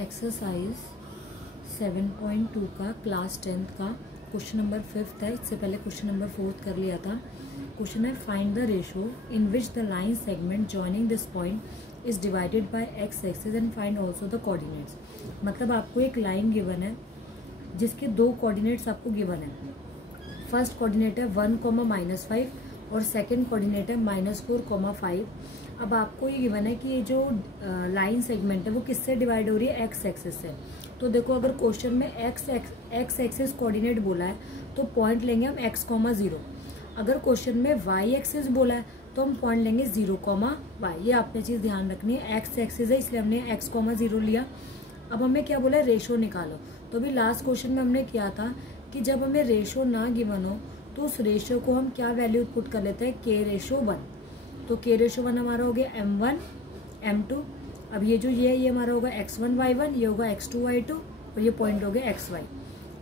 Exercise 7.2 का class 10th का question number 5th है। इससे पहले क्वेश्चन नंबर 4th कर लिया था। क्वेश्चन है find the ratio in which the line segment joining this point is divided by x axis and find also the coordinates. मतलब आपको एक लाइन गिवन है जिसके दो कोऑर्डिनेट्स आपको गिवन है। फर्स्ट कोऑर्डिनेट है 1, -5 और सेकंड कोऑर्डिनेट है -4, 5। अब आपको ये गिवन है कि ये जो लाइन सेगमेंट है वो किससे डिवाइड हो रही है, एक्स एक्सिस से। तो देखो अगर क्वेश्चन में एक्स एक्सिस कोऑर्डिनेट बोला है तो पॉइंट लेंगे हम x, 0। अगर क्वेश्चन में y एक्सिस बोला है तो हम पॉइंट लेंगे 0, y। ये आपने चीज ध्यान रखनी है। x एक्सिस है इसलिए हमने x, 0 लिया। अब हमें क्या बोला है, रेशो निकालो। तो अभी लास्ट क्वेश्चन में हमने किया था कि जब हमें रेशो ना गिवन हो तो उस रेशो को हम क्या वैल्यू पुट कर लेते हैं, k/1। तो k/1 हमारा हो गया m1 m2। अब ये जो ये हमारा होगा x1 y1, ये होगा x2 y2 और ये पॉइंट हो गया xy।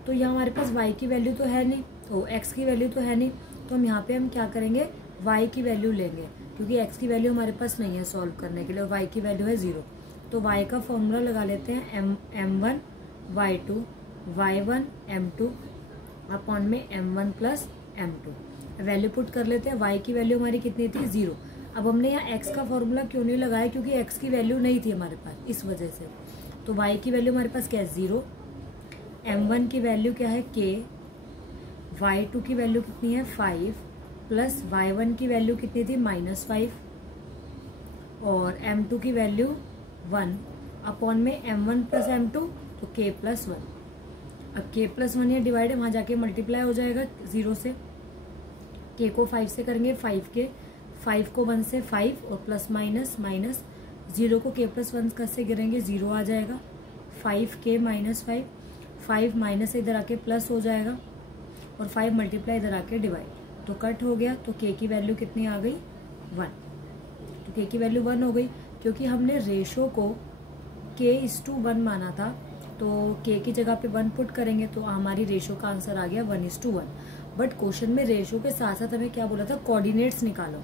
तो यहाँ हमारे पास y की वैल्यू तो है नहीं, तो x की वैल्यू तो है नहीं, तो हम यहाँ पे हम क्या करेंगे, y की वैल्यू लेंगे क्योंकि x की वैल्यू हमारे पास नहीं है सॉल्व करने के लिए और y की वैल्यू है 0। तो y का फॉर्मूला लगा लेते हैं m1 y2 y1 m2 upon में m1 plus m2। Value put कर लेते हैं। y की वैल्यू हमारी कितनी थी, 0। अब हमने यहाँ x का फॉर्मूला क्यों नहीं लगाया, क्योंकि x की वैल्यू नहीं थी हमारे पास, इस वजह से। तो y की वैल्यू हमारे पास क्या है, 0। m1 की वैल्यू क्या है, k। y2 की वैल्यू कितनी है, 5 प्लस y1 की वैल्यू कितनी थी, -5 और m2 की वैल्यू 1 अपॉन में m1 प्लस m2 तो k प्लस 1। अब k प्लस 1 ये डिवाइड है, वहां जाके मल्टीप्लाई हो जाएगा 0 से। k को 5 से करेंगे 5k, 5 को 1 से 5 और प्लस माइनस 0 को k प्लस 1 कैसे गिरेंगे, 0 आ जाएगा। 5k -5, 5 माइनस इधर आके प्लस हो जाएगा और 5 मल्टीप्लाई इधर आके डिवाइड, तो कट हो गया। तो k की वैल्यू कितनी आ गई, 1। तो k की वैल्यू 1 हो गई क्योंकि हमने रेशो को k/1 माना था। तो k की जगह पे 1 पुट करेंगे तो हमारी रेशो का आंसर आ गया 1:1। बट क्वेश्चन में रेशो के साथ साथ हमें क्या बोला था, कोऑर्डिनेट्स निकालो।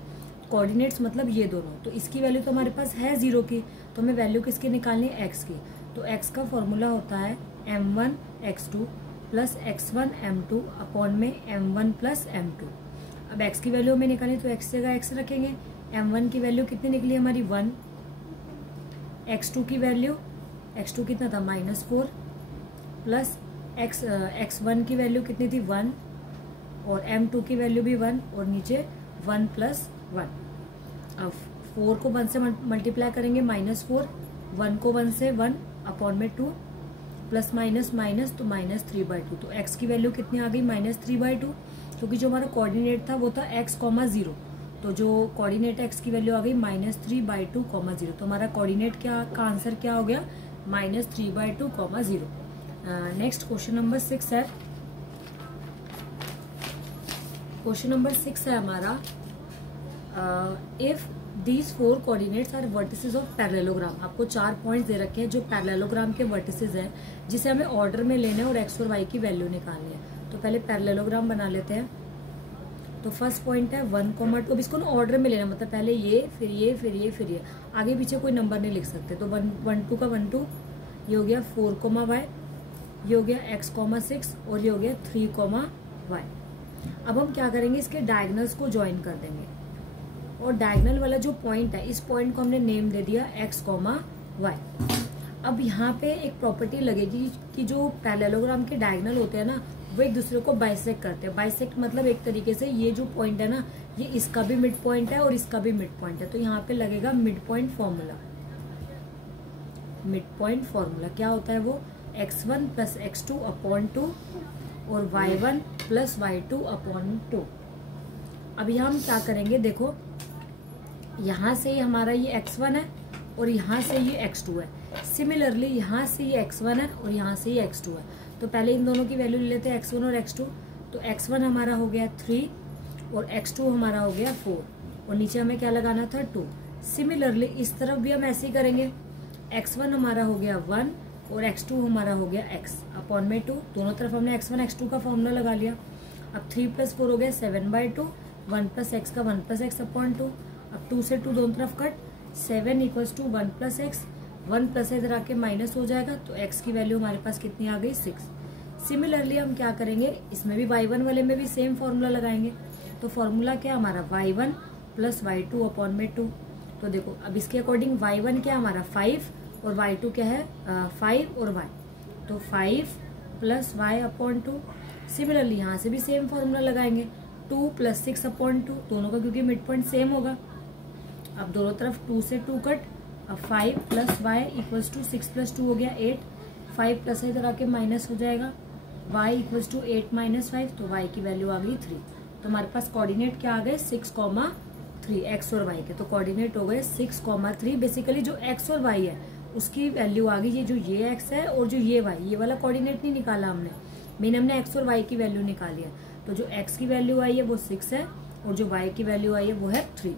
कोऑर्डिनेट्स मतलब ये दोनों। तो इसकी वैल्यू तो हमारे पास है 0 की, तो हमें वैल्यू किसकी निकालनी है, x की। तो x का फॉर्मूला होता है m1 x2 plus x1 m2 upon में m1 प्लस m2। अब x की वैल्यू हमें निकालनी, तो x जगह x रखेंगे। m1 की वैल्यू कितनी निकली हमारी, 1। x2 की वैल्यू, x2 कितना था, -4 प्लस x1 की वैल्यू कितनी थी, 1 और m2 की वैल्यू भी 1 और नीचे 1 प्लस 1। अब 4 को 1 से मल्टीप्लाई करेंगे, -4, 1 को 1 से 1 अपॉन में 2 प्लस माइनस माइनस तो -3/2। तो x की वैल्यू कितनी आ गई, -3/2, क्योंकि जो हमारा कोऑर्डिनेट था वो था x, 0। तो जो कोऑर्डिनेट x की वैल्यू आ गई -3/2, 0। तो हमारा कोऑर्डिनेट का आंसर क्या हो गया, -3/2, 0। नेक्स्ट क्वेश्चन नंबर 6 है। क्वेश्चन नंबर 6 है हमारा, if these 4 coordinates are vertices of parallelogram. आपको 4 पॉइंट्स दे रखे हैं जो पैरेललोग्राम के वर्टिसेस हैं, जिसे हमें ऑर्डर में लेना है और x और y की वैल्यू निकालनी है। तो पहले पैरेललोग्राम बना लेते हैं। तो फर्स्ट पॉइंट है 1, 2। अब इसको ना ऑर्डर में लेना, मतलब पहले ये फिर ये फिर ये फिर ये, आगे पीछे कोई नंबर नहीं लिख सकते। तो 1, 2 का 1, 2, ये हो गया 4, y, ये हो गया x, 6 और ये हो गया 3, y। अब हम क्या करेंगे, इसके डायगोनल्स को ज्वाइन कर देंगे और डायगोनल वाला जो पॉइंट है, इस पॉइंट को हमने नेम दे दिया x, y। अब यहाँ पे एक प्रॉपर्टी लगेगी कि जो पैरेललोग्राम के डायगोनल होते हैं ना, वो एक दूसरे को बाइसेक्ट करते हैं। बाइसेक्ट मतलब एक तरीके से ये जो पॉइंट है ना, ये इसका भी मिड पॉइंट है और इसका भी मिड पॉइंट है। तो यहाँ पे लगेगा mid point formula. Mid point formula क्या होता है, वो x1 प्लस x2 अपॉन 2 और y1 प्लस y2 अपॉन 2। अब यहाँ हम क्या करेंगे, देखो यहाँ से हमारा ये x1 है और यहाँ से ये x2 है। सिमिलरली यहाँ से ये x1 है और यहाँ से ये x2 है। तो पहले इन दोनों की वैल्यू ले लेते हैं, x1 और x2। तो x1 हमारा हो गया 3 और x2 हमारा हो गया 4 और नीचे हमें क्या लगाना था, 2। सिमिलरली इस तरफ भी हम ऐसे ही करेंगे। x1 हमारा हो गया 1 और x2 हमारा हो गया x अपॉन में 2। दोनों तरफ हमने x1 x2 का फॉर्मूला लगा लिया। अब 3 + 4 हो गया 7/2, 1 + x का 1 + x अपॉन 2। अब 2 से 2 दोनों तरफ कट, 7 = 1 + x 1 प्लस इधर आके माइनस हो जाएगा, तो x की वैल्यू हमारे पास कितनी आ गई 6। सिमिलरली हम क्या करेंगे, इसमें भी y1 वाले में भी सेम फॉर्मूला लगाएंगे। तो फॉर्मूला क्या हमारा y1 प्लस y2 अपॉन में 2। तो देखो अब इसके अकॉर्डिंग y1 क्या हमारा 5 और y2 क्या है 5 और y, तो 5 प्लस y अपॉन 2। सिमिलरली यहाँ से भी सेम फॉर्मूला लगाएंगे 2 प्लस 6 अपॉन 2, दोनों का क्योंकि मिड पॉइंट सेम होगा। अब दोनों तरफ 2 से 2 कट, अब 5 plus y equals to 6 plus 2 हो गया 8, 5 प्लस इधर आके माइनस हो जाएगा, y इक्वल्स टू 8 माइनस 5, तो y की वैल्यू आ गई 3। तो हमारे पास कोऑर्डिनेट क्या आ गए 6,3 x और y के। तो कोऑर्डिनेट हो गए 6,3। बेसिकली जो x और y है उसकी वैल्यू आ गई, ये जो ये x है और जो ये y, ये वाला कोऑर्डिनेट नहीं निकाला हमने, मेन हमने x और y की वैल्यू निकाली है। तो जो x की वैल्यू आई है वो 6 है और जो y की वैल्यू आई है वो है 3।